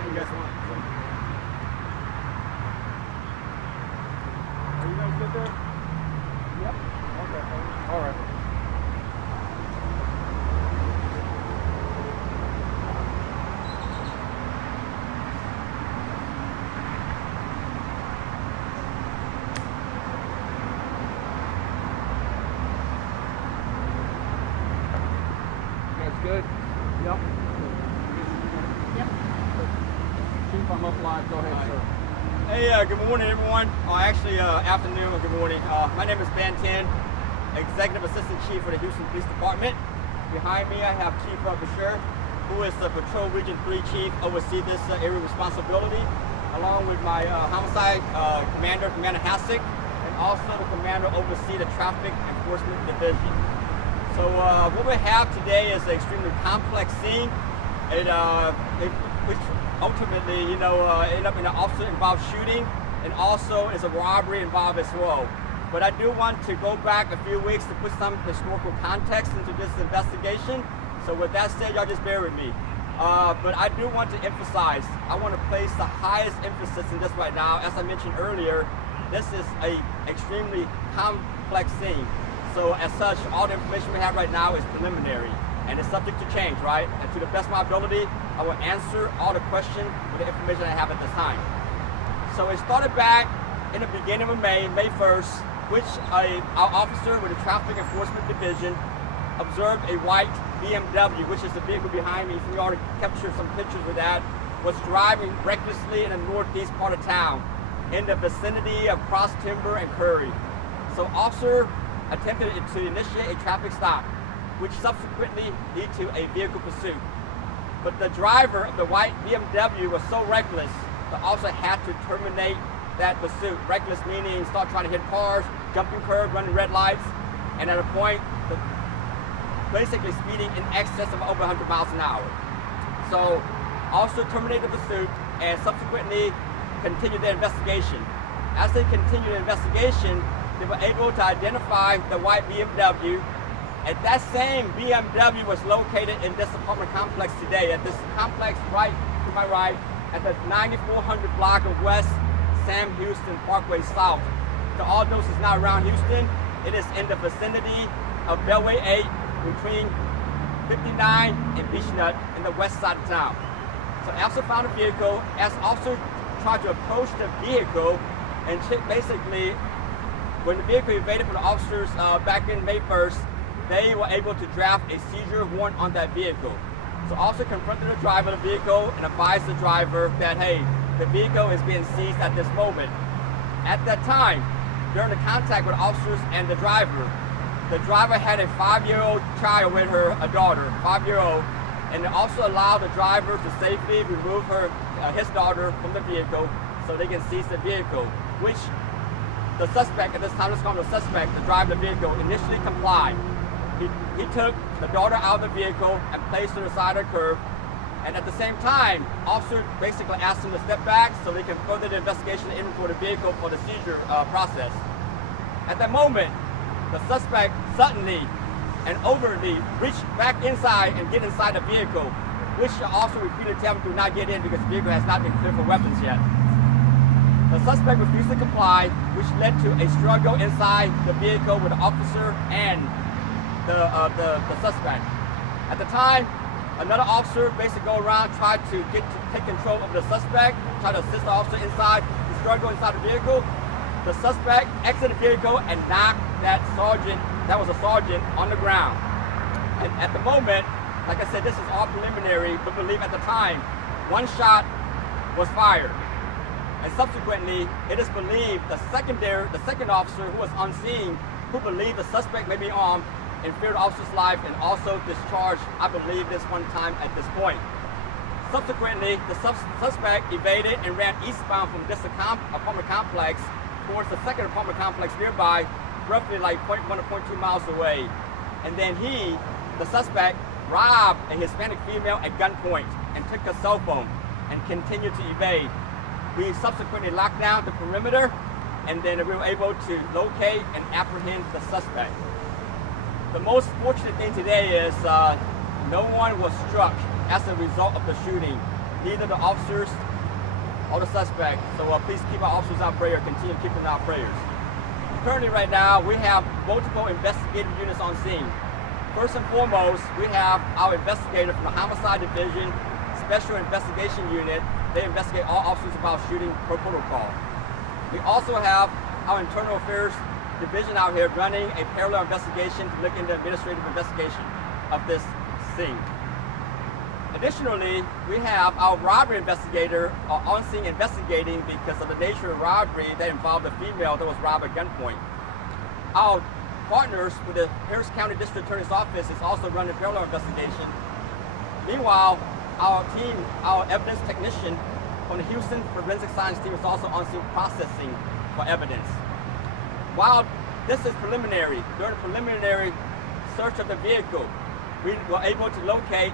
whatever you guys want. So. Are you guys good there? Yep. Okay. All right. Good? Yep. Yep. Chief, I'm up live. Go ahead, sir. Hey, good morning, everyone. Afternoon or good morning. My name is Ben Tin, Executive Assistant Chief for the Houston Police Department. Behind me, I have Chief Bashir, who is the Patrol Region 3 Chief, oversee this area responsibility, along with my Homicide Commander, Commander Hassick, and also the Commander oversee the Traffic Enforcement Division. So what we have today is an extremely complex scene, which ultimately, ended up in an officer-involved shooting, and also is a robbery involved as well. But I do want to go back a few weeks to put some historical context into this investigation. So with that said, y'all just bear with me. But I do want to emphasize, I want to place the highest emphasis in this right now. As I mentioned earlier, this is an extremely complex scene. So as such, all the information we have right now is preliminary and it's subject to change, right? And to the best of my ability, I will answer all the questions with the information I have at this time. So it started back in the beginning of May 1st, which our officer with the Traffic Enforcement Division observed a white BMW, which is the vehicle behind me. So we already captured some pictures with that, was driving recklessly in the northeast part of town in the vicinity of Cross Timber and Curry. So officer attempted to initiate a traffic stop, which subsequently led to a vehicle pursuit. But the driver of the white BMW was so reckless, the officer had to terminate that pursuit. Reckless meaning start trying to hit cars, jumping curbs, running red lights, and at a point, basically speeding in excess of over 100 miles an hour. So officer terminated the pursuit and subsequently continued their investigation. As they continued the investigation, they were able to identify the white BMW. And that same BMW was located in this apartment complex today, at this complex right to my right, at the 9400 block of West Sam Houston Parkway South. To all those who's not around Houston, it is in the vicinity of Beltway 8 between 59 and Beechnut in the west side of town. So officer found a vehicle. As officer tried to approach the vehicle, and basically, when the vehicle evaded from the officers back in May 1st, they were able to draft a seizure warrant on that vehicle. So officer confronted the driver of the vehicle and advised the driver that, hey, the vehicle is being seized at this moment. At that time, during the contact with officers and the driver had a 5-year-old child with her, a daughter, 5-year-old, and they also allowed the driver to safely remove his daughter from the vehicle so they can seize the vehicle, which the suspect, at this time, let's call him the suspect, the driver of the vehicle, initially complied. He took the daughter out of the vehicle and placed her aside the curb. And at the same time, officer basically asked him to step back so they can further the investigation and inventory the vehicle for the seizure process. At that moment, the suspect suddenly and overtly reached back inside and get inside the vehicle, which the officer repeatedly tell him to not get in because the vehicle has not been cleared for weapons yet. The suspect refused to comply, which led to a struggle inside the vehicle with the officer and the suspect. At the time, another officer basically go around, tried to take control of the suspect, try to assist the officer inside the struggle inside the vehicle. The suspect exited the vehicle and knocked that was a sergeant, on the ground. And at the moment, like I said, this is all preliminary, but believe at the time, one shot was fired. And subsequently, it is believed the second officer who was on scene, who believed the suspect may be armed, and feared the officer's life and also discharged, I believe, this one time at this point. Subsequently, the suspect evaded and ran eastbound from this apartment complex towards the second apartment complex nearby, roughly like 0.1 or 0.2 miles away. And then the suspect, robbed a Hispanic female at gunpoint and took her cell phone and continued to evade. We subsequently locked down the perimeter, and then we were able to locate and apprehend the suspect. The most fortunate thing today is no one was struck as a result of the shooting. neither the officers or the suspect. So please keep our officers in prayer, continue keeping them in our prayers. Currently right now, we have multiple investigative units on scene. First and foremost, we have our investigator from the Homicide Division, Special Investigation Unit. They investigate all officers involved shooting per protocol. We also have our Internal Affairs Division out here running a parallel investigation to look into administrative investigation of this scene. Additionally, we have our robbery investigator on scene investigating because of the nature of robbery that involved a female that was robbed at gunpoint. Our partners with the Harris County District Attorney's Office is also running a parallel investigation. Meanwhile, our team, our evidence technician from the Houston Forensic Science team is also on scene processing for evidence. While this is preliminary, during the preliminary search of the vehicle, we were able to locate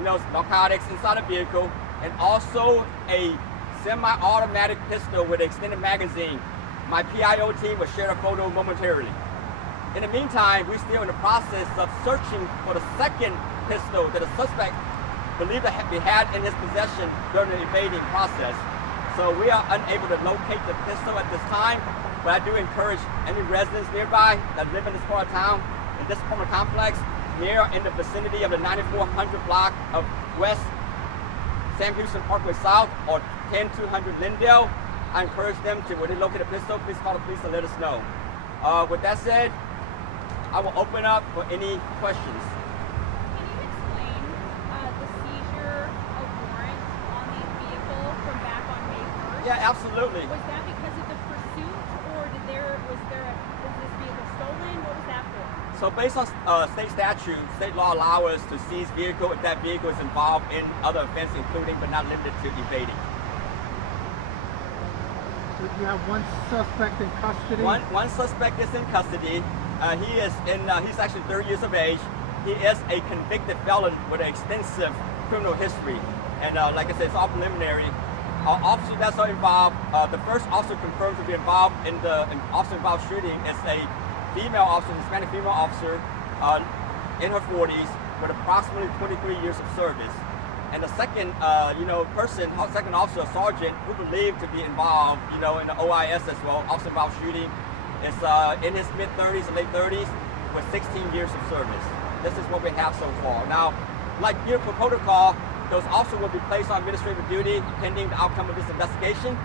narcotics inside the vehicle and also a semi-automatic pistol with an extended magazine. My PIO team will share a photo momentarily. In the meantime, we're still in the process of searching for the second pistol that the suspect believed that he had in his possession during the evading process. So we are unable to locate the pistol at this time, but I do encourage any residents nearby that live in this part of town, in this apartment complex, near in the vicinity of the 9400 block of West Sam Houston Parkway South or 10200 Lindale. I encourage them to, when they locate a pistol, please call the police and let us know. With that said, I will open up for any questions. Can you explain the seizure of warrant on the vehicle from back on May 1st? Yeah, absolutely. Was that because of the pursuit, or was this vehicle stolen? What was that for? So based on state statute, state law allow us to seize vehicle if that vehicle is involved in other offenses, including but not limited to evading. So you have one suspect in custody? One suspect is in custody. He's actually 30 years of age. He is a convicted felon with an extensive criminal history. And like I said, it's all preliminary. Officer that's involved, the first officer confirmed to be involved in the officer involved shooting is a female officer, Hispanic female officer in her 40s with approximately 23 years of service. And the second, second officer, sergeant, who believed to be involved, in the OIS as well, officer involved shooting, is in his mid-30s and late 30s with 16 years of service. This is what we have so far. Now, like per protocol, those officers will be placed on administrative duty pending the outcome of this investigation.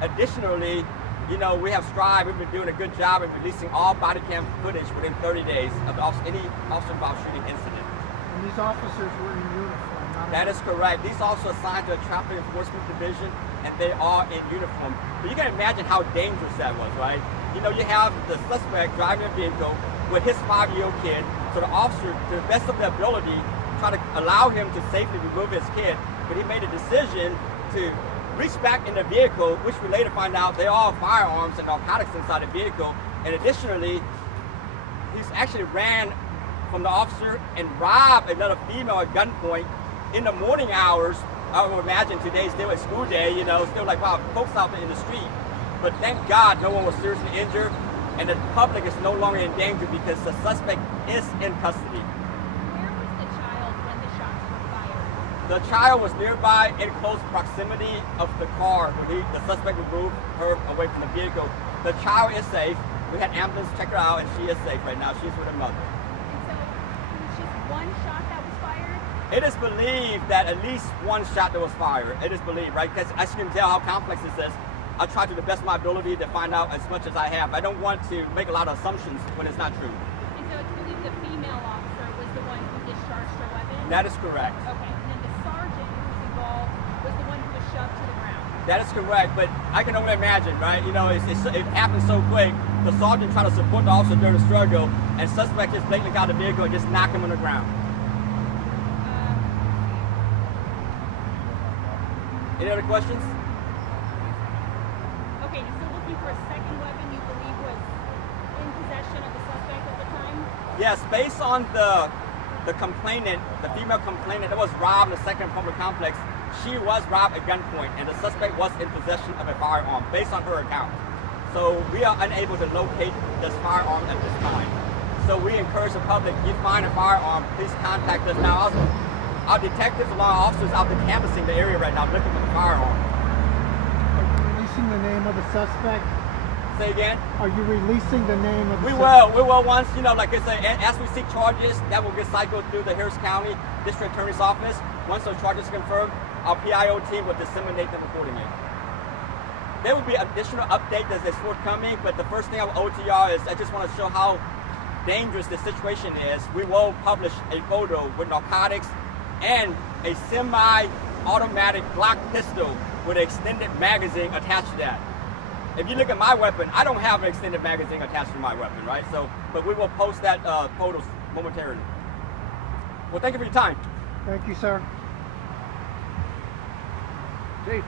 Additionally, we have strived, we've been doing a good job in releasing all body cam footage within 30 days of any officer involved shooting incident. And these officers were in uniform? That is correct. These officers are assigned to a traffic enforcement division and they are in uniform. But you can imagine how dangerous that was, right? You have the suspect driving a vehicle with his 5-year-old kid, so the officer, to the best of their ability, try to allow him to safely remove his kid, but he made a decision to reach back in the vehicle, which we later find out they are firearms and narcotics inside the vehicle. And additionally, he's actually ran from the officer and robbed another female at gunpoint in the morning hours. I would imagine today's still a school day, still like, wow, folks out there in the street. But thank God no one was seriously injured and the public is no longer in danger because the suspect is in custody. Where was the child when the shots were fired? The child was nearby in close proximity of the car when the suspect removed her away from the vehicle. The child is safe. We had ambulance check her out and she is safe right now. She's with her mother. And so it was just one shot that was fired? It is believed that at least one shot that was fired. It is believed, right? Because as you can tell how complex this is, I try to the best of my ability to find out as much as I have. I don't want to make a lot of assumptions when it's not true. And so it's believed the female officer was the one who discharged her weapon? That is correct. Okay, and then the sergeant who was involved was the one who was shoved to the ground? That is correct, but I can only imagine, right? It happened so quick. The sergeant tried to support the officer during the struggle, and suspect just blatantly got the vehicle and just knocked him on the ground. Any other questions? Okay, you're still looking for a second weapon you believe was in possession of the suspect at the time? Yes, based on the complainant, the female complainant that was robbed in the second apartment complex, she was robbed at gunpoint and the suspect was in possession of a firearm based on her account. So we are unable to locate this firearm at this time. So we encourage the public, you find a firearm, please contact us. Now our detectives and law officers out there canvassing the area right now looking for the firearm. Are you releasing the name of the suspect? Say again? Are you releasing the name of the We suspect? will once, you know, like I say, as we seek charges, that will get cycled through the Harris County District Attorney's Office. Once those charges are confirmed, our PIO team will disseminate them accordingly. There will be additional updates as it's forthcoming, but the first thing I will owe to y'all is I just want to show how dangerous the situation is. We will publish a photo with narcotics and a semi-automatic Glock pistol with an extended magazine attached to that. If you look at my weapon, I don't have an extended magazine attached to my weapon, right? So, but we will post that photos momentarily. Well, thank you for your time. Thank you, sir. Chief.